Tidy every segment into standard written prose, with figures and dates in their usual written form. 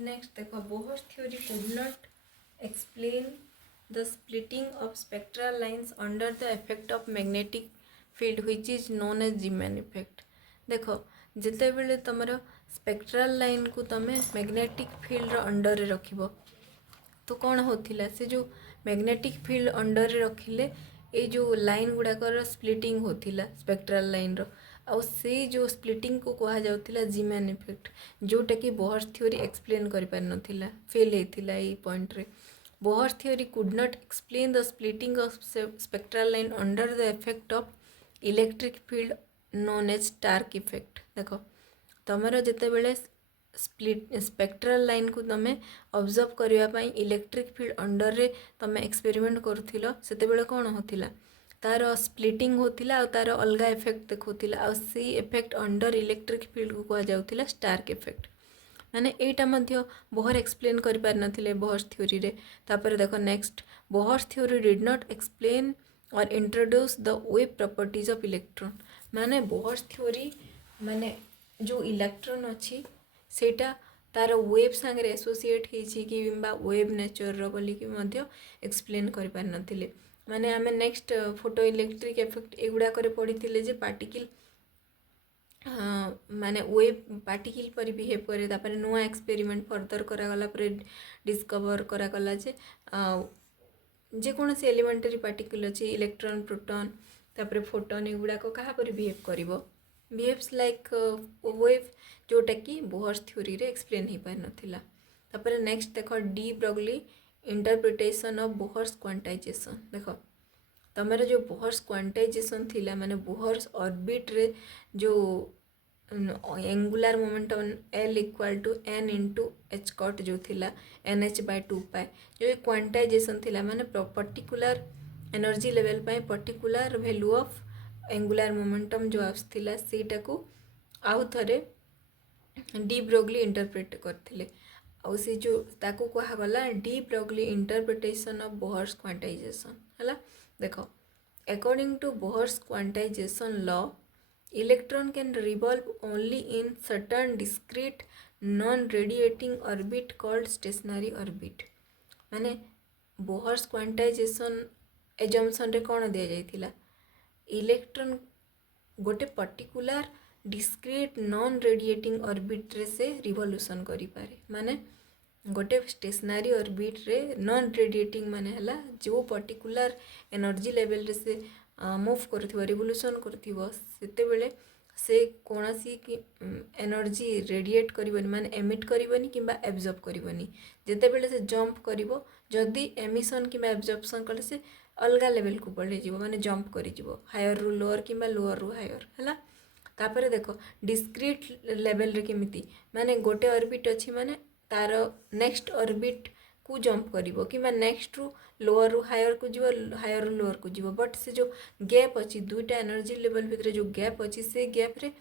next देखो Bohr's theory could not explain the splitting of spectral lines under the effect of magnetic field which is known as Zeeman effect। देखो जितेबले तुमर स्पेक्ट्राल line को तमे magnetic field under रे रखिबो तो कौन होथिला से जो मैग्नेटिक फील्ड अंडर रे रखिले ए जो लाइन गुड़ाकर स्प्लिटिंग होथिला स्पेक्ट्राल लाइन रो आउ से जो स्प्लिटिंग को कहा जाउथिला जीमैन इफेक्ट जोटा कि बोहर्स थ्योरी एक्सप्लेन करि पार नथिला फेल हेथिला ए पॉइंट रे। Bohr's theory could not explain the splitting of spectral line under the effect of electric field known as Stark effect. देखो तमर जेतेबेले स्पेक्ट्रल लाइन को तमे ऑब्जर्व करने इलेक्ट्रिक फील्ड अंडर रे तमे एक्सपेरिमेंट करुथिलो सेतेबेले कौन होथिला तार स्प्लिटिंग होथिला और तार अलगा इफेक्ट देखुथिला और C effect under electric field को कहा जाउथिला स्टार्क इफेक्ट। माने एटा मध्य बोहर एक्सप्लेन करि पार नथिले बोहर्स थ्योरी रे। तापर देखो next Bohr's theory did not explain और introduce the wave properties of electron. माने बोहर्स थ्योरी माने जो इलेक्ट्रॉन अच्छी सेटा तार वेव सांगे एसोसिएट होइछि कि बिंबा वेव नेचर रो बोली कि मध्य एक्सप्लेन करि पार नथिले। माने आमे नेक्स्ट फोटो इलेक्ट्रिक इफेक्ट एगुडा करे पढ़िथिले जे पार्टिकल माने वेव पार्टिकल पर बिहेव करे तापर नुआ एक्सपेरिमेंट फर्दर करा गला पर डिस्कवर करा गला जे जे कौन से एलिमेंटरी पार्टिकल अच्छी इलेक्ट्रॉन प्रोटॉन तापर फोटोन एगुडा को कहा पर बिहेव करिवो बिहेव्स लाइक वेव जोटा कि बोहर्स थ्योरी रे एक्सप्लेन हो पार नथिला। तापर नेक्स्ट देखो D Broglie interpretation of Bohr's quantization. देखो तमर जो बोहर्स क्वांटाइजेशन थिला माने बोहर्स ऑर्बिट रे जो angular momentum L equal to n into h cut जो थिला NH/2π जो क्वांटाइजेशन थिला माने पर्टिकुलर एनर्जी लेवल पाई particular value of angular momentum जो आसथिला सेटा को आउ थरे डी ब्रॉगली इंटरप्रेट करथिले आउ से जो ताको कहा गला de Broglie interpretation of Bohr's quantization हला। देखो according to Bohr's quantization law electron can revolve only in certain discrete non radiating orbit called stationary orbit. माने बोहर्स क्वांटाइजेशन एजम्पशन रे कौन दिया जाइथिला इलेक्ट्रॉन गोटे particular discrete non radiating orbit रे से रिवोल्यूशन करि पारे। माने गोटे स्टेशनरी ऑर्बिट रे नॉन रेडिएटिंग माने हला जो पर्टिकुलर एनर्जी लेवल रे से मूव करथिबो रिवोल्यूशन करथिबो सेते बेले से कोनसी कि एनर्जी रेडिएट करिवनी माने एमिट करिवनी किंबा एब्जॉर्ब करिवनी जेते बेले से जंप करिवो जदी एमिशन किंबा एब्जॉर्प्शन कले से अलगा लेवल को पड़े जीवो माने जंप करि जीवो हायर रु लोअर किंबा लोअर रु हायर हला। तापर देखो डिस्क्रीट लेवल रे केमिति माने गोटे ऑर्बिट अछि माने तार नेक्स्ट ऑर्बिट को जंप करिवो किंबा नेक्स्ट रु लोअर रु हायर को जीवो हायर रु लोअर को जीवो बट से जो गैप अछि दुईटा एनर्जी लेवल भितर जो गैप अछि से गैप रे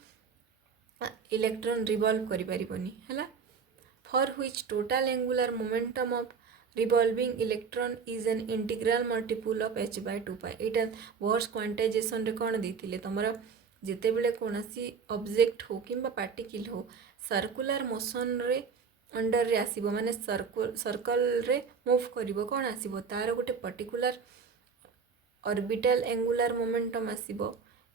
इलेक्ट्रॉन रिवॉल्व करि परिबनी हला। For which total angular momentum of revolving electron is an integral multiple of h/2π। Etah Bohr's quantization रे कोन देथिले तमरा जेते बेले कोनसी ऑब्जेक्ट हो किंबा पार्टिकल हो सर्कुलर मोशन रे अंडर रे आसीबो माने सर्कल रे मूव करिवो कोन आसीबो तार गोटे पर्टिकुलर ऑर्बिटल एंगुलर मोमेंटम आसीबो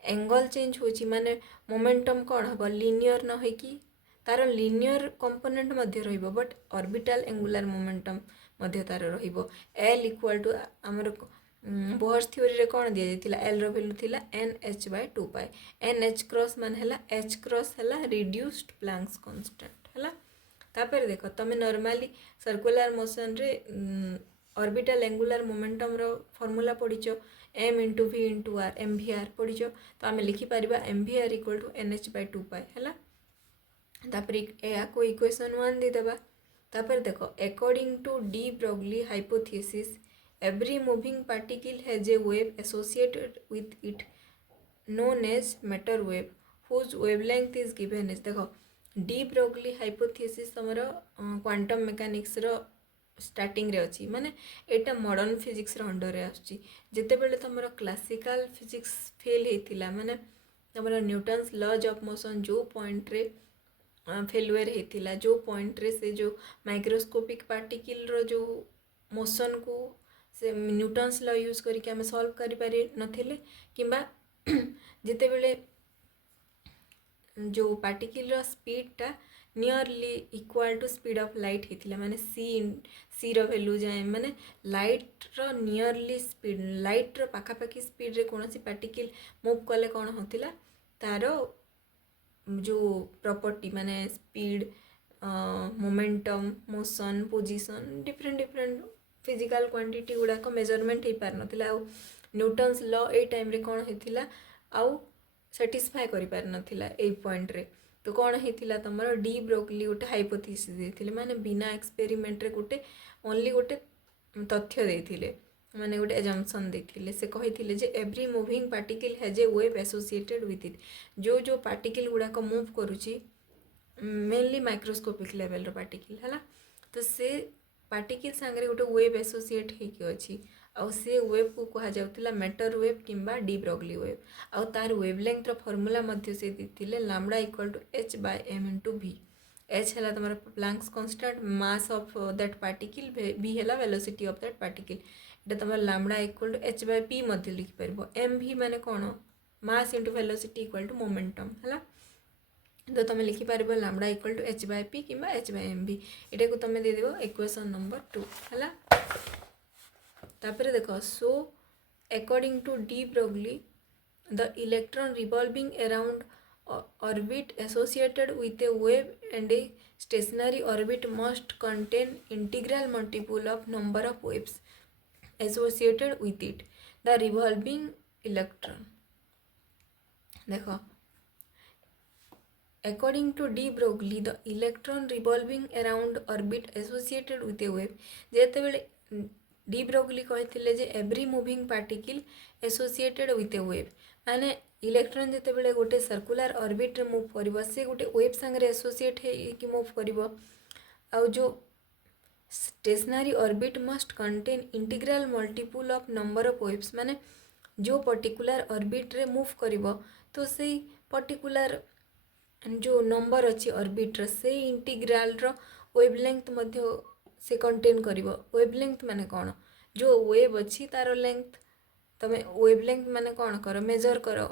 एंगल चेंज होची माने मोमेंटम कोन हबो लिनियर न होई कि तार लिनियर कंपोनेंट मध्य रहिबो बट ऑर्बिटल एंगुलर मोमेंटम मध्य तार रहिबो L इक्वल टू हमर बोहर्स थ्योरी रे कोन दिया जाइतिला L रो वैल्यू थिला NH/2π NH क्रॉस मान हला H क्रॉस हला रिड्यूस्ड प्लैंक्स कांस्टेंट हला। तापर देखो तमे नॉर्मली सर्कुलर मोशन रे ऑर्बिटल एंगुलर मोमेंटम रो फार्मूला पढिचो m * v * r mvr पढिचो तो आमे लिखि परिबा mvr = NH/2π हला। तापर या को इक्वेशन 1 दे देबा। तापर देखो according to de Broglie hypothesis every moving particle has a wave associated with it known as matter wave whose wavelength is given as देखो डी ब्रॉगली हाइपोथेसिस हमरो क्वांटम मेकानिक्स रो starting रे अछि माने एटा मॉडर्न फिजिक्स रो under रे आछि जेते बेले तमरो classical physics fail हेतिला माने तमरो न्यूटन्स लॉज ऑफ मोशन जो पॉइंट रे फेलुअर होता जो पॉइंट रे से जो माइक्रोस्कोपिक पार्टिकल रो जो मोशन को से न्यूटन्स लॉ यूज करके आम सॉल्व कर पारि नथिले किंबा जिते बेले जो पार्टिकल रो स्पीड टा nearly equal to speed of light होता माने सी रो वैल्यू जाए माने लाइट रो नियरली स्पीड लाइट रो पाखापाखि स्पीड रे कौन सी पार्टिकल मूव कले कौन होतिला तार जो प्रॉपर्टी माने speed momentum motion position different different physical quantity गुड़ाक मेजरमेंट हो पार नाला आ न्यूटन्स लॉ ए टाइम रे कौन होता आउ सेटिस्फाए कर पार नाला ए पॉइंट रे तो कौन होता तुम डी ब्रोगली गोटे हाइपोथेसिस देते माने बिना एक्सपेरिमेंट रे गोटे ओनली गोटे तथ्य देते माने गोटे एजम्पशन देते से कही जे every moving particle has a wave associated with it जो जो पार्टिकल गुड़ाक मुव करुच्ची मेनली माइक्रोस्कोपिक लेवल रो पार्टिकल है तो से पार्टिकल सांगे गोटे वेव एसोसिएट होकी अच्छी आउ से वेव को कह जाउतिला मैटर वेव किंबा डी ब्रोगली वेव आउ तार वेवलेंथ रो फार्मूला मध्य से देथिले lambda equal to h by m into v h है तुम Planck's constant mass of that particle v है वेलोसिटी ऑफ दैट पार्टिकल इटा तुम lambda equal to h by p मध्य लिखि परबो m v माने कोन mass into velocity equal to momentum है तो तुम लिखिपार lambda equal to h by p कि h बाय m v इटा को तुम दे देबो इक्वेशन नंबर 2 है तापर देख so according to de Broglie the electron revolving around orbit associated with a wave and a stationary orbit must contain integral multiple of number of waves associated with it. The revolving electron देखो according to de Broglie the electron revolving around orbit associated with a wave जेते बेले de Broglie कहते जे every moving particle associated with a wave माने electron जिते बेले गोटे circular orbit रे मूव करिवो से गोटे वेव संगे एसोसिएट हे मूव करिवो आउ जो stationery orbit must contain integral multiple of number of waves माने जो पर्टिकुलर ऑर्बिट रे मूव करिवो तो से पर्टिकुलर जो नंबर अच्छी ऑर्बिट रो से इंटीग्रल रो वेवलेंथ मध्य से कंटेन करिवो वेवलेंथ माने कौन जो वेव अच्छी तार लेंथ तमे वेवलेंथ माने कौन करो मेजर करो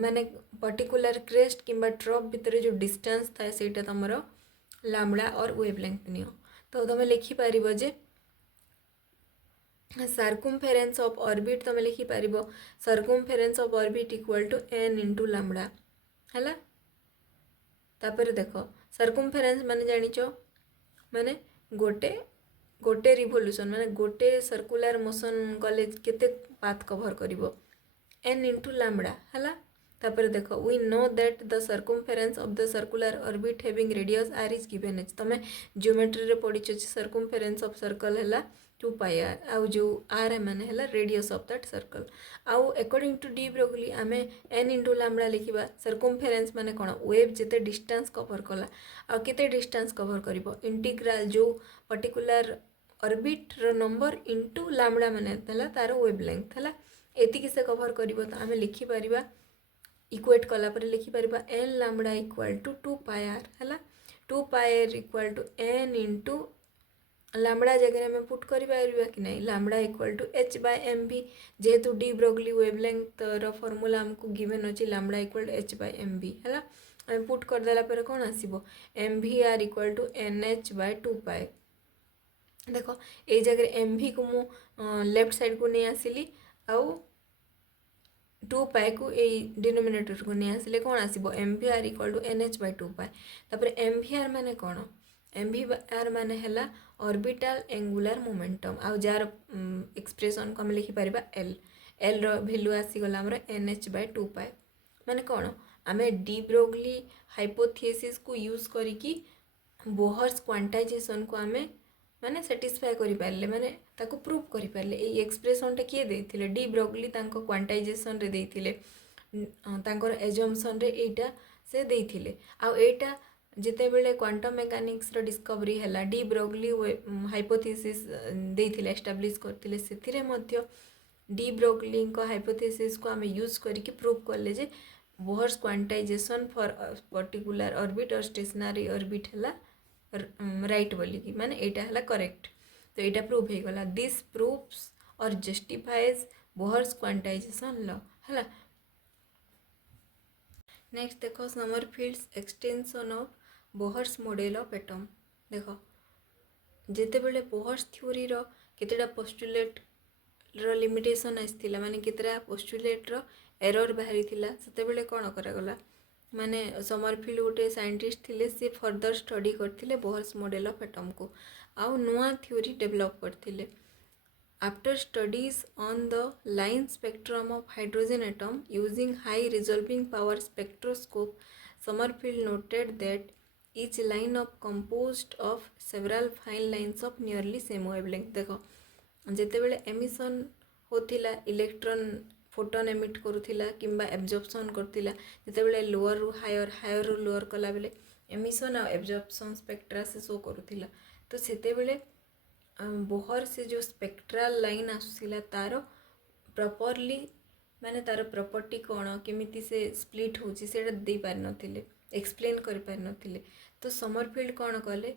माने पर्टिकुलर क्रेस्ट किंबा ट्रॉप भितर जो डिस्टेंस थाए सेटा तमरो लैम्डा और वेवलेंथ नियो तो तमे लिखि पारिबो जे सर्कमफेरेंस ऑफ ऑर्बिट तमे लिखि पारिबो circumference of orbit equal to n into lambda हैला तापर देखो सर्कमफेरेंस माने जानिचो माने गोटे गोटे रिवोल्यूशन माने गोटे सर्कुलर मोशन कले केते पाथ कवर करिवो n इंटू लैम्डा हैला तापर देखो we know that the circumference of the circular orbit having radius r is given as तमे ज्योमेट्री रे पढिछ सर्कमफेरेंस ऑफ सर्कल हैला 2 पाई r आउ जो r माने हैला रेडियस ऑफ दैट सर्कल आउ अकॉर्डिंग टू डी ब्रोगली आमे n इंटू लैम्डा लिखिबा सर्कमफेरेंस माने कोन वेव जेते डिस्टेंस कवर कला आ केते डिस्टेंस कवर करिवो इंटीग्रल जो पर्टिकुलर ऑर्बिट रो नंबर इंटू लैम्डा माने हैला तार वेवलेंथ हैला एतिकी से कवर करिवो तो आमे लिखि परिबा इक्वेट कला पर लिखि परिबा n lambda equal to 2 pi r हैला 2 pi r equal to n into lambda जगह में पुट करि पारिबा कि नहीं lambda equal to h by m v जेहेतु डी ब्रोगली वेवलेंथ रो फार्मूला हमको गिवन अछि lambda equal to h by m v हैला हम पुट कर देला पर कोन आसीबो m v r equal to n h by 2 pi देखो ए जगह m v को मु लेफ्ट साइड को नहीं आसिली आउ 2 पाई को ए डिनोमिनेटर को नहीं आसिले कोन आसीबो m v r equal to n h by 2 pi तापर m v r माने कोन m v r माने हैला ऑर्बिटल एंगुलर मोमेंटम आउ जार एक्सप्रेशन को हम लिखि परिबा l रो वैल्यू आसी गला हमर nh बाय 2 पाई माने कोन आमे डी ब्रोगली हाइपोथेसिस को यूज करिकी बोहर्स क्वांटाइजेशन को आमे माने सेटिस्फाई करि पारले माने ताको प्रूव करि पारले ए एक्सप्रेशन टा किए देथिले डी ब्रोगली तांको क्वांटाइजेशन रे देथिले तांकर एजम्पशन रे एटा से देथिले आ एटा जिते बेले क्वांटम मेकानिक्स रो डिस्कवरी हैला डी ब्रोगली हाइपोथेसिस देथिले एस्टैब्लिश करथिले सेथिरे मध्य डी ब्रोगली को हाइपोथेसिस को आमे यूज करिके प्रूव करले जे Bohr's quantization for particular orbit और स्टेशनरी ऑर्बिट है राइट बोली कि माने एटा है करेक्ट। तो यहाँ प्रूव हो गला दिस प्रूव्स और जस्टिफाइज बोहर्स क्वांटाइजेशन लॉ है। नेक्स्ट देख Sommerfeld's extension of Bohr's model of atom. देख जितेबले बोहर्स थ्योरी रो केतेटा पोस्टुलेट रो लिमिटेशन आसला माने केतेटा पोस्टुलेट रो एरर बाहरी थिला सेतेबेले कोन करागला माने समरफिल्ड गोटे साइंटिस्ट थिले से फर्दर स्टडी करथिले बोहर्स मॉडल ऑफ एटम को आउ नुआ थ्योरी डेवलप करथिले। After studies on the line spectrum of hydrogen atom using high resolving power spectroscope Sommerfeld noted that each line of composed of several fine lines of nearly same wavelength। देख जितेबले emission होतिला electron photon emit करुथिला किंबा absorption करथिला जितेबले lower रु higher higher रु lower कला बेले एमिशन और एब्जॉर्प्शन स्पेक्ट्रा से शो करुथिला। तो सेतेबले बोहर से जो स्पेक्ट्रल लाइन आसुला तार प्रॉपर्ली माने तार प्रॉपर्टी कौन केमिति से स्प्लिट होची सेटा दे पार नथिले एक्सप्लेन कर पार नथिले। तो समरफिल्ड कौन कले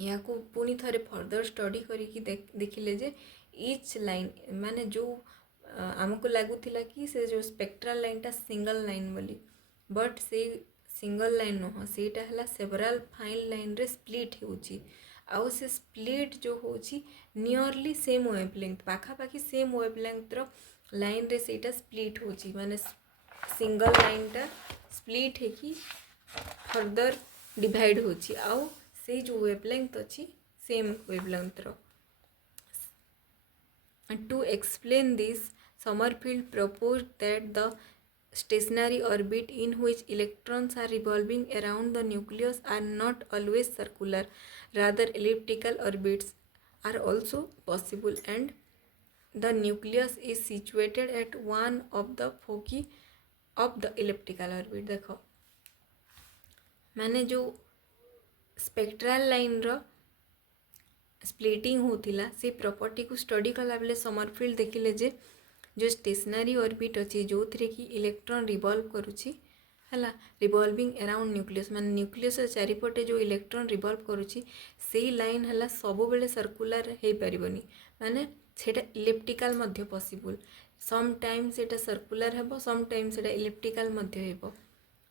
या को पुनी थरे फर्दर स्टडी करिकी देखिले जे ईच लाइन माने जो आमको लागुथिला कि से जो स्पेक्ट्रल लाइनटा सिंगल लाइन बोली बट से सिंगल लाइन नुह सेटा हला सेवराल फाइन लाइन रे स्प्लिट होची आउ से स्प्लिट जो होची नियरली सेम वेवलेंथ पाखापाखि सेम वेवलेंथ रो लाइन रे सेटा स्प्लिट होची माने सिंगल लाइनटा स्प्लिट है कि फर्दर डिवाइड होची आउ से जो वेवलेंथ अच्छी सेम वेवलेंथ रो। To explain this Sommerfeld proposed that the stationary orbit in which electrons are revolving around the nucleus are not always circular, rather elliptical orbits are also possible and the nucleus is situated at one of the foci of the elliptical orbit। देखो माने जो spectral line रो splitting होतिला से property को study कला बेले Sommerfeld देखिले जे जो stationery orbit अच्छी जो थे कि इलेक्ट्रॉन रिवॉल्व करुची है रिवॉल्विंग अराउंड न्यूक्लियस माने न्यूक्लियस चारिपटे जो इलेक्ट्रॉन रिवॉल्व करुची से लाइन है सब बेले सर्कुलर हो पारिबनी माने सेटा इलेप्टिकल मध्य पॉसिबल सम टाइम सेटा सर्कुलर हेबो सम टाइम सेटा इलेप्टिकल मध्य हेबो।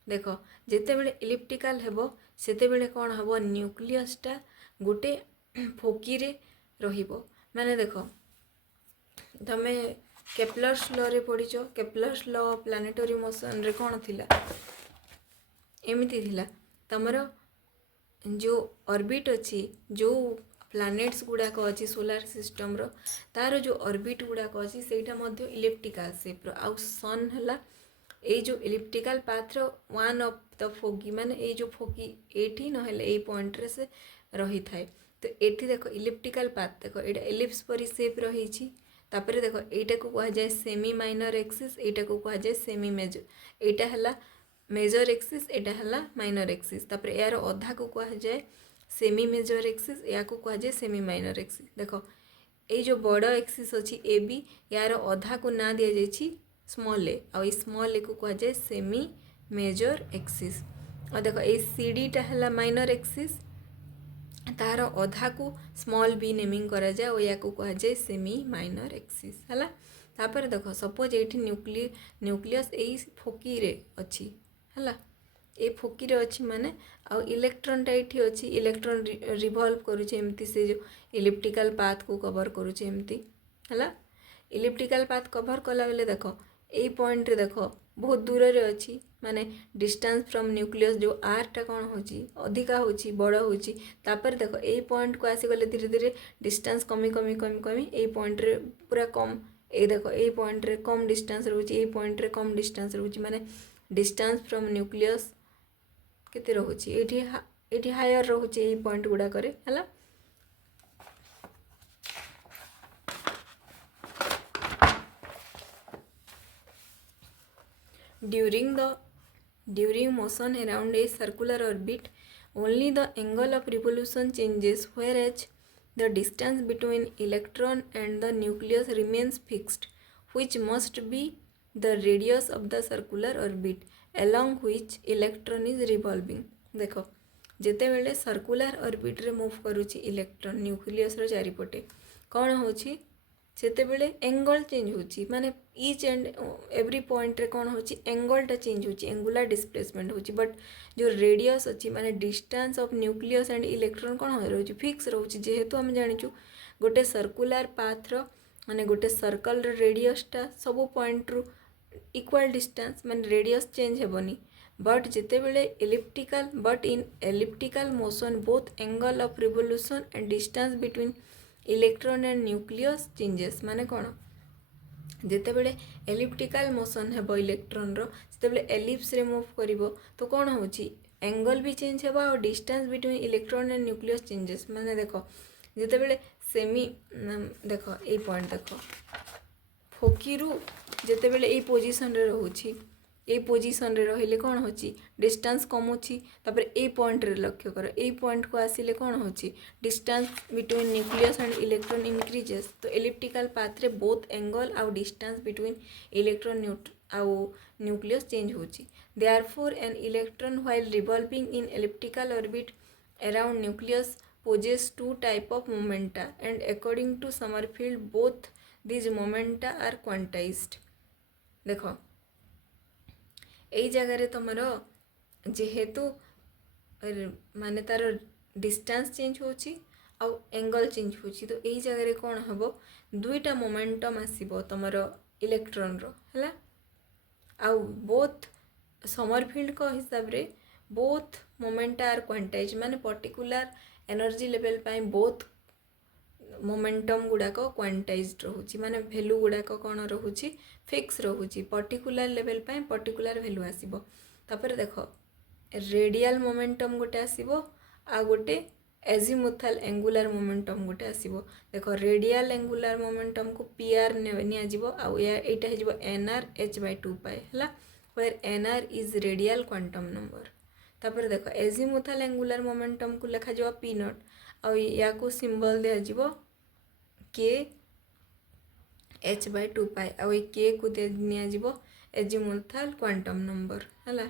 देख जिते बेले इलेप्टिकल हेबो सेते बेले कौन हेबो न्यूक्लियसटा गोटे फोकी रे रहिबो माने देख तमे केप्लर्स लॉ रे पढ़ीच केप्लर्स लॉ प्लानेटरी मोशन रे कौन थिला एमिति थिला तमर जो ऑर्बिट अच्छी जो प्लानेट्स गुड़ाक अच्छी सोलार सिस्टम रो तार जो ऑर्बिट गुड़ाक अच्छी सेटा मध्य इलेप्टिकल शेप रो आउ सन हला ए जो इलिप्टिकल पाथ रो वन ऑफ द फोकी माने ए जो फोकी एठी नहले ए पॉइंट रे से रही थाए। तो एठी देखो इलिप्टिकल पाथ देखो एटा एलिप्स परी शेप रही छी तापरे देखो एटा को कहा जाए सेमी माइनर एक्सिस एटा को कहा जाए सेमी मेजर एटा हला मेजर एक्सिस एटा हला माइनर एक्सिस तापरे यार अधा को कहा जाए सेमी मेजर एक्सिस या को कहा जाए सेमी माइनर एक्सिस। देखो ए जो बड़ एक्सिस अच्छी ए बी यार अधा को ना दिया जाइछि स्मॉल ए और स्मॉल ए को कहा जाए सेमी मेजर एक्सिस और देखो ए सी डी टा हला माइनर एक्सिस तार अधा को स्मॉल बी नेमिंग करा जाए और या को कहा जाए सेमी माइनर एक्सिस हला। तापर देखो सपोज ये न्यूक्लियस ए फोकी रे अच्छी हला ए फोकी रे अच्छी माने आ इलेक्ट्रॉन टा ये अच्छी इलेक्ट्रॉन रिवॉल्व करुचे एमती से जो इलिप्टिकल पाथ को कवर करुचे एमती हला इलिप्टिकल पाथ कवर कला बेले देखो ए पॉइंट रे देखो बहुत दूर रे अच्छी माने डिस्टेंस फ्रॉम न्यूक्लियस जो आर टा कौन होची अधिका होची बड़ होची तापर देखो ए पॉइंट को आसी गले धीरे धीरे डिस्टेंस कमी कमी कमी कमी ए पॉइंट रे पूरा कम ए देखो ए पॉइंट रे कम डिस्टेंस रहउची ए पॉइंट रे कम डिस्टेंस रहउची माने डिस्टेंस फ्रॉम न्यूक्लियस केते रहउची एठी हायर रहउची ए पॉइंट गुडा करे हला। During motion around a circular orbit, only the angle of revolution changes, whereas the distance between electron and the nucleus remains fixed, which must be the radius of the circular orbit along which electron is revolving। देख जितेबले circular orbit रे move करुच्ची electron nucleus रो चारिपटे कौन होची सेतेबेले angle change होची माने each and every point रे कौन होची एंगलटा change होची एंगुलर डिस्प्लेसमेंट होची बट जो रेडियस अच्छी माने distance of nucleus and electron कौन रोची फिक्स रोची जेहेतु आम जानिचु गोटे सर्कुलर पाथ रो माने गोटे सर्कल रो रेडियसटा सब पॉइंट रु इक्वल डिस्टेंस माने रेडियस चेंज हेबनी बट जितेबेले elliptical but in elliptical motion both angle of revolution and distance between electron and nucleus changes माने कौन जितेबेले एलिप्टिकल मोशन हेबो इलेक्ट्रॉन रो जितेबेले एलिप्स रे मूव करिवो तो कौन होची एंगल भी चेंज हेबो और distance between electron and nucleus changes माने देखो जितेबेले सेमी देखो ए पॉइंट देखो फोकिरु जितेबेले ए पोजीशन रे रहउची ए पोजीशन रे रहिले कौन होची डिस्टेंस कमुची तापर ए पॉइंट रे लक्ष्य कर ए पॉइंट को आसिले कौन होची distance between nucleus and electron increases तो एलिप्टिकल पाथ रे बोथ एंगल आउ डिस्टेंस बिटवीन इलेक्ट्रॉन आउ न्यूक्लियस चेंज होची therefore an electron while revolving in elliptical orbit around nucleus possesses two type of momenta and according to Sommerfeld both these momenta are quantized। देख यही जगार तुम जेहेतु माने तार डिस्टेंस चेंज होची आउ एंगल चेंज होची तो यही जगार कौन हम दुईटा मोमेंटम आसीबो तुमर इलेक्ट्रॉन रो हैला आउ बोथ समरफील्ड को हिसाब रे बोथ मोमेंटा आर क्वांटाइज माने पर्टिकुलर एनर्जी लेवल पाई बोथ मोमेंटम गुड़ाक क्वांटाइज्ड रोची माने वैल्यू गुड़ाक कौन रोची फिक्स रोची पर्टिकुलर लेवल पाई पर्टिकुलर वैल्यू आसीबो तापर देख रेडियल मोमेंटम गोटे आसीबो आ गोटे एजिमुथल एंगुलर मोमेंटम गोटे आसीबो देख रेडियल एंगुलर मोमेंटम को पीआर निया जिवो आ एटा हे जिवो एनआर h/2 हैला where NR is radial quantum number तापर देख एजिमुथल एंगुलर मोमेंटम को लिखा जिवो पी नॉट आ या को सिंबल दिया जिवो के h/2 आ के को दे निया जिवो एजिमुथल क्वांटम नंबर हैला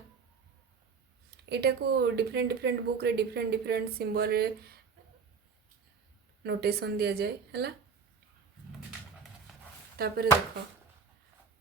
एटा को डिफरेंट डिफरेंट बुक रे डिफरेंट सिंबल रे नोटेशन दिया जाए हैला तापर देखो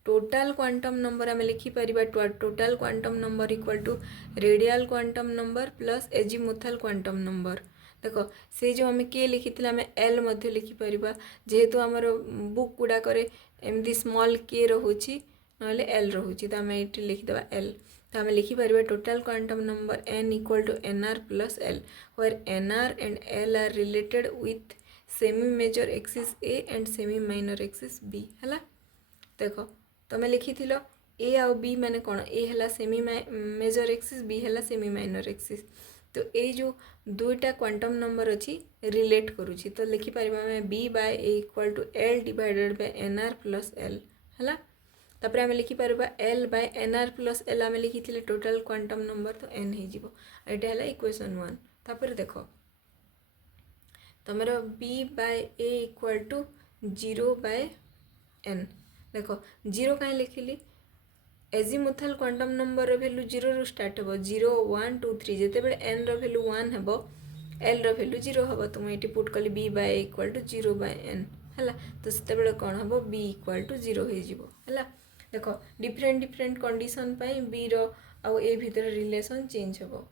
टोटल क्वांटम नंबर आम लिखि परिबा total quantum number equal to radial quantum number plus azimuthal quantum number देख से जो आम के लिखी आम एल मध्य लिखि परिबा जेहेतु आमर बुक गुड़ाक एमती स्मॉल के रोची ना एल रोची तो आम ये लिखिदेवा एल तो आम लिखिपर total quantum number n equal to nr plus l where nr and l are related with semi major axis a and semi minor axis b है देख तुम लिखि ए आउ बी माने कौन ए है सेमी मेजर एक्सिस बी है semi minor axis तो ये जो दुईटा क्वांटम नंबर अच्छी रिलेट करुच्ची तो लिखिपर आम b by a equal to l divided by nr plus l है तापर आम लिखिपर l by nr plus l आम लिखी टोटल क्वांटम नंबर तो n हो यहाँ इक्वेशन 1 तापर देख तुम b by a equal to 0 by n देख 0 कहीं लिखिली एजिमुथल क्वांटम नंबर वैल्यू 0 रु स्टार्ट हो 0 1 2 3 जिते बड़े n रो वैल्यू 1 हेबो l रो वैल्यू 0 हेबो तो मैं ये पुट कली b by a equal to 0 by n है तो सेते बड़े कौन हेबो b इक्वल टू 0 हो जिवो है देख डिफरेंट कंडीशन पाई b रो आ ए भीतर रिलेशन चेंज हेबो।